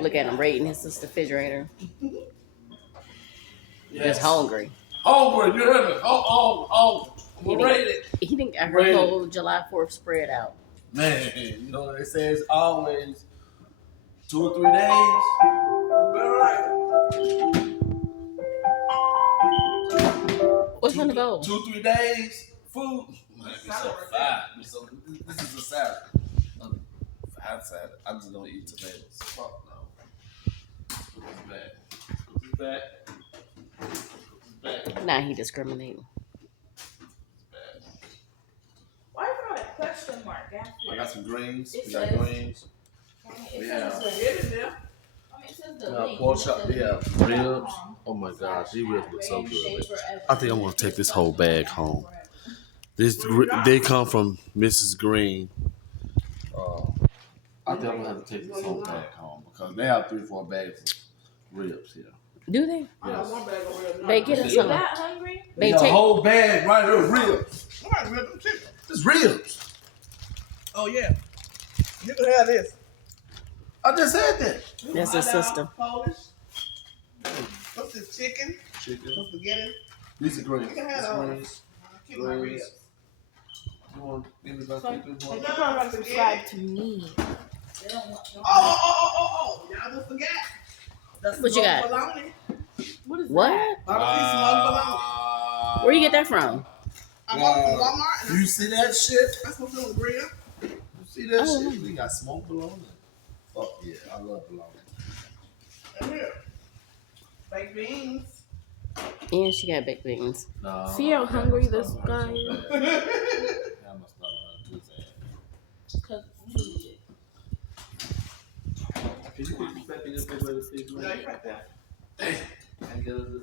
Look at him raiding his sister's refrigerator. Yes. Just hungry. Hungry, you heard me? Hungry. He Rated. didn't got her Rated. whole July 4th spread out. Man, you know they say it's always 2 or 3 days. What's gonna go? 2 or 3 days. Food. Man, it's so fat. So this is a salad. Fat salad. I just don't eat tomatoes. Fuck no. It's bad. It's bad. Nah, he discriminating. Why you got a question mark after? I got some greens. It We got says- greens. It Yeah. says the hit in there. I mean, it says the link. Pork chop. Yeah. Ribs. Oh my gosh, these ribs look so good. I think I'm gonna take this whole bag home. They come from Mrs. Green. I think I'm gonna have to take this whole bag home because they have 3-4 bags of ribs here. Do they? Yes. They get us You some. that hungry? They got a take. whole bag right there of ribs. It's ribs. Oh yeah. You can have this. I just said that. That's his sister. Polish. What's this chicken? Chicken. Some spaghetti. These are greens. You can have those. Keep my Greens. ribs. Come on, give me about Sorry? 3 They more. keep on subscribe to me. They don't want Oh. Y'all just forgot. That's What you got? bologna. What is What? that? Barbecue smoked bologna. Where you get that from? I bought it from Walmart. And You see that shit? I'm supposed to do on the grill. You see that Oh. shit? We got smoked bologna. Fuck yeah, I love bologna. And here. Baked beans. And she got baked beans. No, See how hungry this guy is? is? I must not too fast. Cause Can you put this back in your refrigerator, please? Yeah, you right there. And get us this